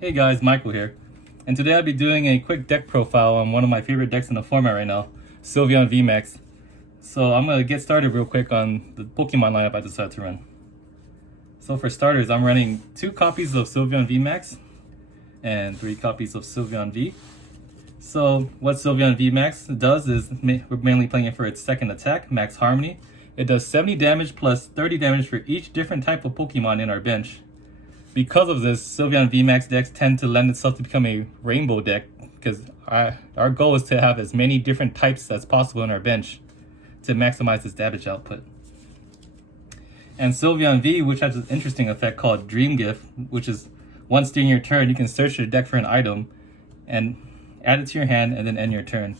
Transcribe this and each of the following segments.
Hey guys, Michael here, and today I'll be doing a quick deck profile on one of my favorite decks in the format right now, Sylveon Vmax. So I'm going to get started real quick on the Pokemon lineup I decided to run. So for starters, I'm running 2 copies of Sylveon Vmax and 3 copies of Sylveon V. So what Sylveon Vmax does is, we're mainly playing it for its second attack, Max Harmony. It does 70 damage plus 30 damage for each different type of Pokemon in our bench. Because of this, Sylveon Vmax decks tend to lend itself to become a rainbow deck, because our goal is to have as many different types as possible in our bench to maximize its damage output. And Sylveon V, which has an interesting effect called Dream Gift, which is once during your turn, you can search your deck for an item and add it to your hand and then end your turn.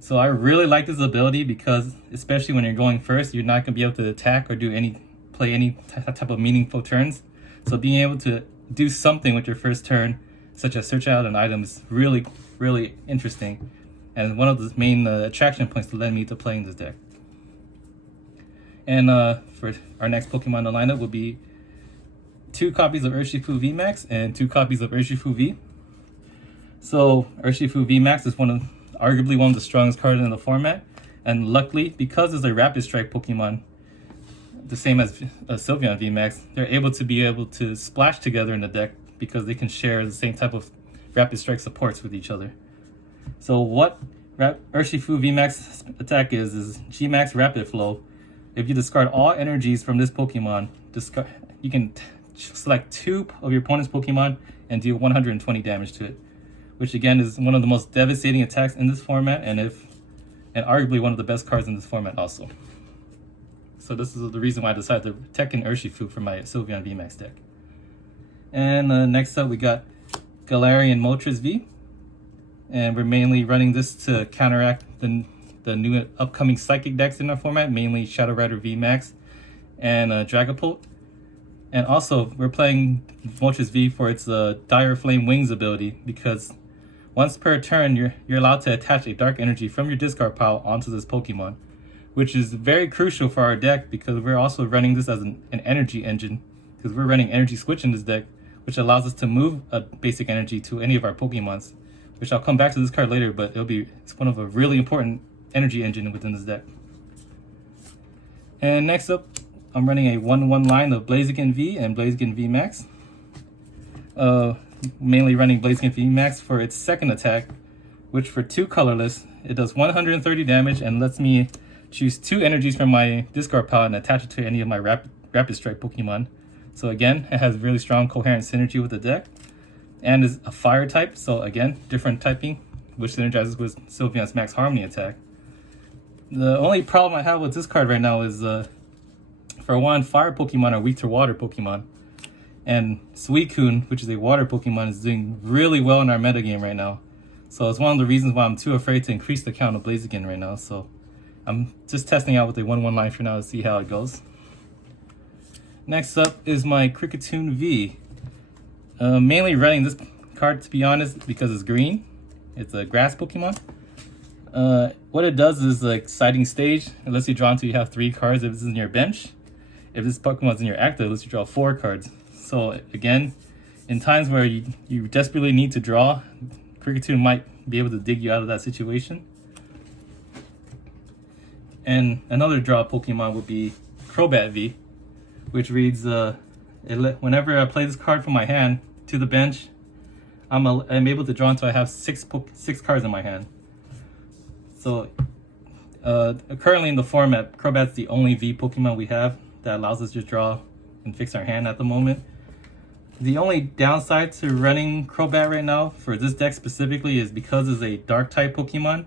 So I really like this ability because, especially when you're going first, you're not going to be able to attack or play any type of meaningful turns. So being able to do something with your first turn, such as search out an item, is really, really interesting. And one of the main attraction points to lend me to playing this deck. And for our next Pokemon in the lineup will be 2 copies of Urshifu Vmax and 2 copies of Urshifu V. So Urshifu Vmax is arguably one of the strongest cards in the format. And luckily, because it's a Rapid Strike Pokemon, the same as Sylveon Vmax, they're able to splash together in the deck because they can share the same type of Rapid Strike supports with each other. So what Urshifu Vmax attack is Gmax Rapid Flow. If you discard all energies from this Pokemon, you can select 2 of your opponent's Pokemon and deal 120 damage to it, which again is one of the most devastating attacks in this format, and arguably one of the best cards in this format also. So this is the reason why I decided to tech in Urshifu for my Sylveon Vmax deck. And next up we got Galarian Moltres V. And we're mainly running this to counteract the new upcoming Psychic decks in our format, mainly Shadow Rider Vmax and Dragapult. And also we're playing Moltres V for its Dire Flame Wings ability, because once per turn you're allowed to attach a dark energy from your discard pile onto this Pokemon, which is very crucial for our deck because we're also running this as an energy engine, because we're running energy switch in this deck, which allows us to move a basic energy to any of our Pokemons, which I'll come back to this card later, but it's one of a really important energy engine within this deck. And next up, I'm running a 1-1 line of Blaziken V and Blaziken Vmax. Mainly running Blaziken Vmax for its second attack, which for 2 colorless, it does 130 damage and lets me choose 2 energies from my discard pile and attach it to any of my Rapid Strike Pokemon. So again, it has really strong coherent synergy with the deck, and is a fire type, so again, different typing, which synergizes with Sylveon's Max Harmony attack. The only problem I have with this card right now is, for one, fire Pokemon are weak to water Pokemon, and Suicune, which is a water Pokemon, is doing really well in our metagame right now. So it's one of the reasons why I'm too afraid to increase the count of Blaziken right now. So I'm just testing out with a 1-1 line for now to see how it goes. Next up is my Kricketune V. Mainly running this card, to be honest, because it's green. It's a grass Pokemon. What it does is like Exciting Stage. It lets you draw until you have 3 cards if this is in your bench. If this Pokemon's in your active, it lets you draw 4 cards. So again, in times where you desperately need to draw, Kricketune might be able to dig you out of that situation. And another draw Pokemon would be Crobat V, which reads, whenever I play this card from my hand to the bench, I'm able to draw until I have 6 cards in my hand. So currently in the format, Crobat's the only V Pokemon we have that allows us to draw and fix our hand at the moment. The only downside to running Crobat right now for this deck specifically is because it's a dark type Pokemon,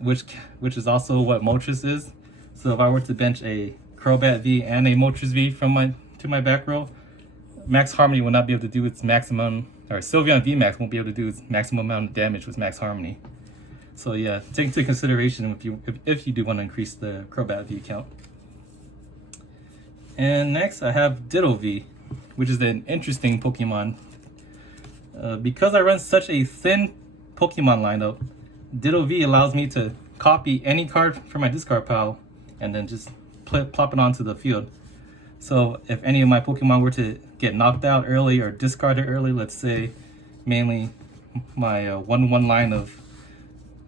which is also what Moltres is. So if I were to bench a Crobat V and a Moltres V to my back row, Max Harmony will not be able to do its maximum, or Sylveon Vmax won't be able to do its maximum amount of damage with Max Harmony. So yeah, take into consideration if you do want to increase the Crobat V count. And next I have Ditto V, which is an interesting Pokemon. Because I run such a thin Pokemon lineup, Ditto V allows me to copy any card from my discard pile and then just plop it onto the field. So if any of my Pokemon were to get knocked out early or discarded early, let's say mainly my 1-1 line of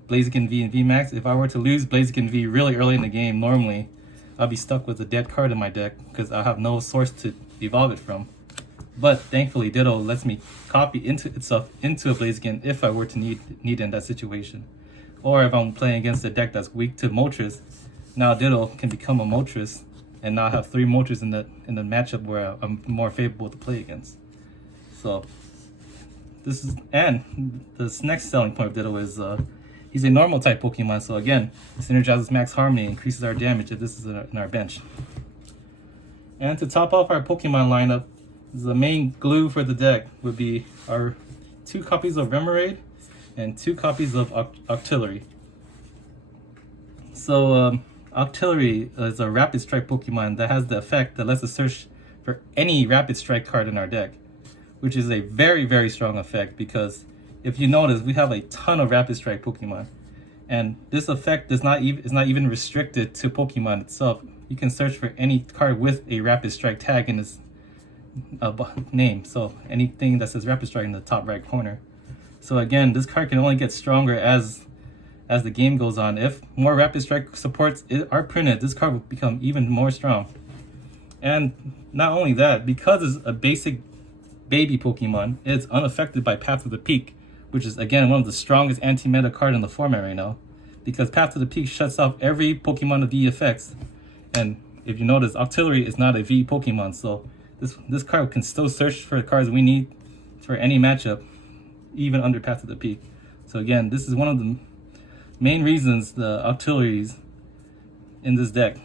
Blaziken V and Vmax. If I were to lose Blaziken V really early in the game, normally I'll be stuck with a dead card in my deck because I have no source to evolve it from. But thankfully, Ditto lets me copy itself into a Blaziken if I were to need in that situation. Or if I'm playing against a deck that's weak to Moltres, now Ditto can become a Moltres and now have 3 Moltres in the matchup where I'm more favorable to play against. So this next selling point of Ditto is he's a normal type Pokemon, so again, synergizes Max Harmony, increases our damage if this is in our bench. And to top off our Pokemon lineup, the main glue for the deck would be our 2 copies of Remoraid and 2 copies of Octillery. So Octillery is a Rapid Strike Pokemon that has the effect that lets us search for any Rapid Strike card in our deck, which is a very, very strong effect because if you notice, we have a ton of Rapid Strike Pokemon, and this effect is not even restricted to Pokemon itself. You can search for any card with a Rapid Strike tag in its name, so anything that says Rapid Strike in the top right corner. So again, this card can only get stronger as the game goes on. If more Rapid Strike supports are printed, this card will become even more strong. And not only that, because it's a basic baby Pokemon, it's unaffected by Path to the Peak, which is again one of the strongest anti-meta card in the format right now, because Path to the Peak shuts off every Pokemon of V effects. And if you notice, Octillery is not a V Pokemon, so this card can still search for the cards we need for any matchup, even under Path to the Peak. So again, this is one of the main reasons the Octillery's in this deck.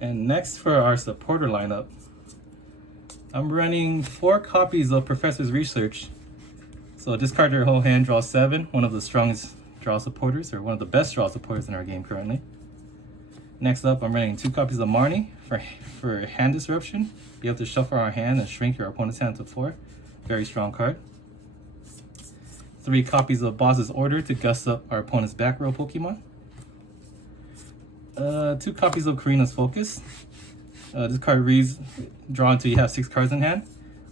And next for our supporter lineup, I'm running 4 copies of Professor's Research. So discard your whole hand, draw 7, one of the strongest draw supporters, or one of the best draw supporters in our game currently. Next up, I'm running 2 copies of Marnie for hand disruption. Be able to shuffle our hand and shrink your opponent's hand to 4. Very strong card. 3 copies of Boss's Order to gust up our opponent's back row Pokemon. 2 copies of Karina's Focus. This card reads, draw until you have 6 cards in hand,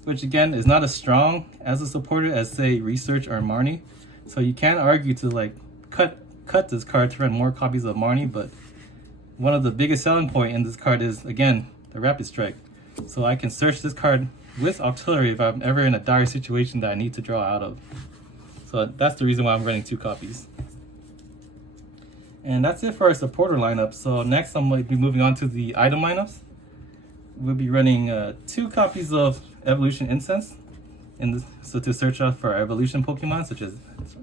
which again is not as strong as a supporter as say Research or Marnie. So you can argue to like cut this card to run more copies of Marnie, but one of the biggest selling point in this card is again the Rapid Strike. So I can search this card with Octillery if I'm ever in a dire situation that I need to draw out of. So that's the reason why I'm running 2 copies. And that's it for our supporter lineup. So next I'm going to be moving on to the item lineups. We'll be running 2 copies of Evolution Incense, so to search out for our evolution Pokemon, such as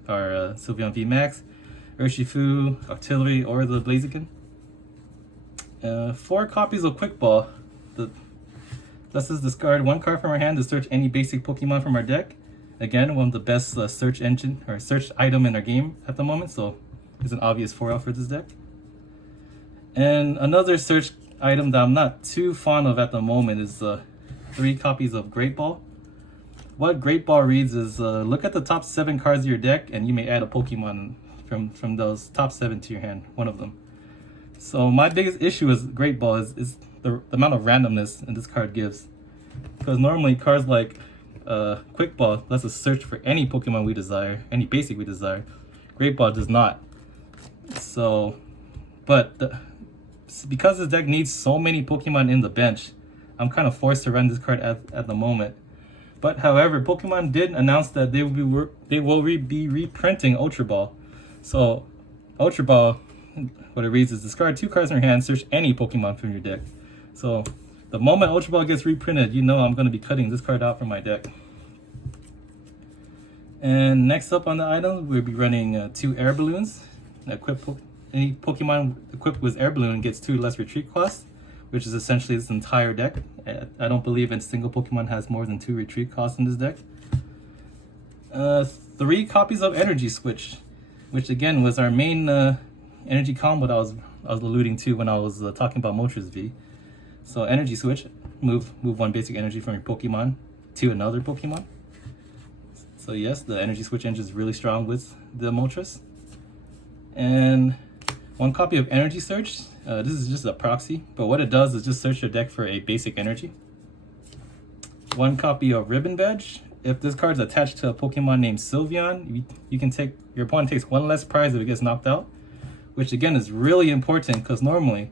our Sylveon Vmax, Urshifu, Octillery, or the Blaziken. 4 copies of Quick Ball. Lets us discard 1 card from our hand to search any basic Pokemon from our deck. Again, one of the best search engine or search item in our game at the moment, so it's an obvious foil for this deck. And another search item that I'm not too fond of at the moment is 3 copies of Great Ball. What Great Ball reads is look at the top 7 cards of your deck, and you may add a Pokemon from those top 7 to your hand, one of them. So my biggest issue with Great Ball is the amount of randomness in this card gives. Because normally cards like Quick Ball lets us search for any Pokemon we desire, any basic we desire. Great Ball does not. So, because this deck needs so many Pokemon in the bench, I'm kind of forced to run this card at the moment. But however, Pokemon did announce that they will be reprinting Ultra Ball. So Ultra Ball, what it reads is discard 2 cards in your hand, search any Pokemon from your deck. So the moment Ultra Ball gets reprinted, you know I'm going to be cutting this card out from my deck. And next up on the item, we'll be running 2 Air Balloons. Any Pokemon equipped with Air Balloon gets 2 less retreat costs, which is essentially this entire deck. I don't believe a single Pokemon has more than 2 retreat costs in this deck. 3 copies of Energy Switch, which again was our main energy combo that I was alluding to when I was talking about Moltres V. So Energy Switch, move 1 basic energy from your Pokemon to another Pokemon. So yes, the Energy Switch engine is really strong with the Moltres. And 1 copy of Energy Search. This is just a proxy, but what it does is just search your deck for a basic energy. one copy of Ribbon Badge. If this card is attached to a Pokemon named Sylveon, you can take, your opponent takes one less prize if it gets knocked out, which again is really important because normally,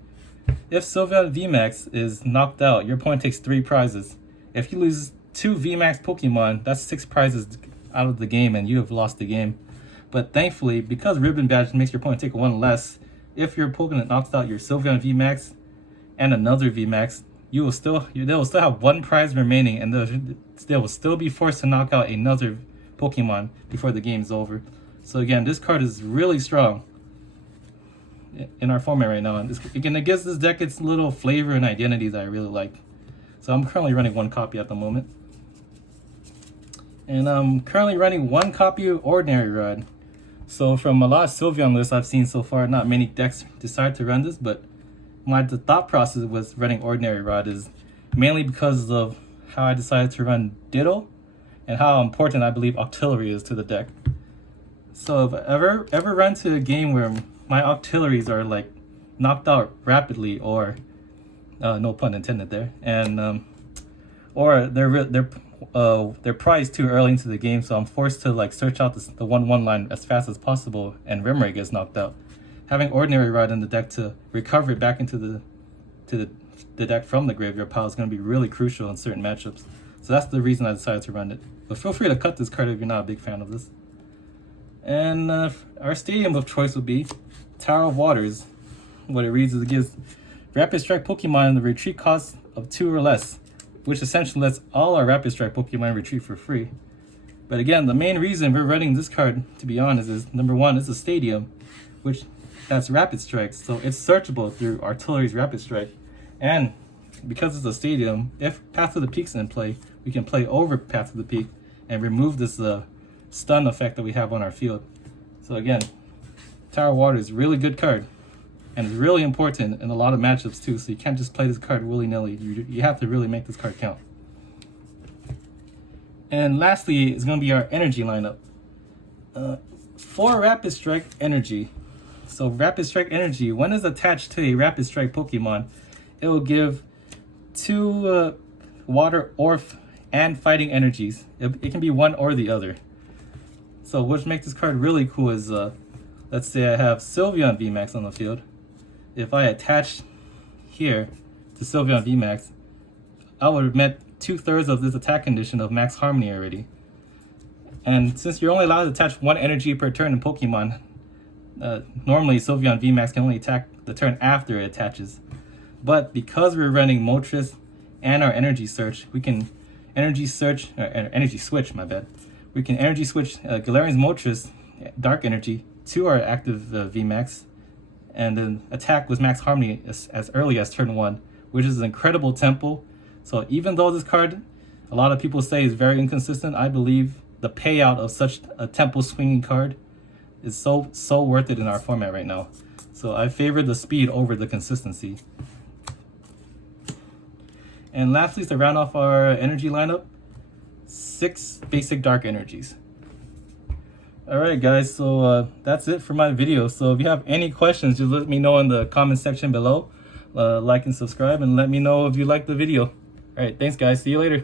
if Sylveon Vmax is knocked out, your opponent takes 3 prizes. If you lose 2 Vmax Pokemon, that's 6 prizes out of the game and you have lost the game. But thankfully, because Ribbon Badge makes your opponent take 1 less, if your opponent knocks out your Sylveon Vmax and another Vmax, they will still have 1 prize remaining, and they will still be forced to knock out another Pokemon before the game is over. So again, this card is really strong in our format right now, and again, it gives this deck its little flavor and identity that I really like. So I'm currently running 1 copy at the moment, and I'm currently running 1 copy of Ordinary Rod. So from a lot of Sylveon lists I've seen so far, not many decks decide to run this, but the thought process with running Ordinary Rod is mainly because of how I decided to run Ditto and how important I believe Octillery is to the deck. So if I ever run to a game where my Octilleries are like knocked out rapidly, or no pun intended there, and or they're prized too early into the game, so I'm forced to like search out the 1/1 line as fast as possible, and Rimray gets knocked out. Having Ordinary Rod in the deck to recover it back into the deck from the graveyard pile is going to be really crucial in certain matchups. So that's the reason I decided to run it. But feel free to cut this card if you're not a big fan of this. And our stadium of choice would be Tower of Waters. What it reads is it gives Rapid Strike Pokemon the retreat cost of 2 or less, which essentially lets all our Rapid Strike Pokemon retreat for free. But again, the main reason we're running this card, to be honest, is number 1, it's a stadium, which that's Rapid Strike, so it's searchable through Artillery's Rapid Strike. And because it's a stadium, if Path to the Peak's in play, we can play over Path to the Peak and remove this stun effect that we have on our field. So again, Tower of Water is a really good card, and it's really important in a lot of matchups too, so you can't just play this card willy-nilly. You have to really make this card count. And lastly is going to be our energy lineup. For Rapid Strike Energy, so Rapid Strike Energy, when it's attached to a Rapid Strike Pokemon, it will give 2 Water, Orf, and Fighting energies. It can be one or the other. So what makes this card really cool is, let's say I have Sylveon Vmax on the field. If I attach here to Sylveon Vmax, I would have met 2/3 of this attack condition of Max Harmony already. And since you're only allowed to attach 1 energy per turn in Pokemon, normally Sylveon Vmax can only attack the turn after it attaches. But because we're running Moltres and our energy search, we can energy switch, we can energy switch Galarian's Moltres Dark Energy to our active Vmax, and then attack with Max Harmony as early as turn 1, which is an incredible tempo. So even though this card, a lot of people say is very inconsistent, I believe the payout of such a tempo swinging card is so worth it in our format right now. So I favor the speed over the consistency. And lastly, to round off our energy lineup, 6 basic dark energies. Alright guys, so that's it for my video. So if you have any questions, just let me know in the comment section below. Like and subscribe, and let me know if you like the video. Alright, thanks guys, see you later.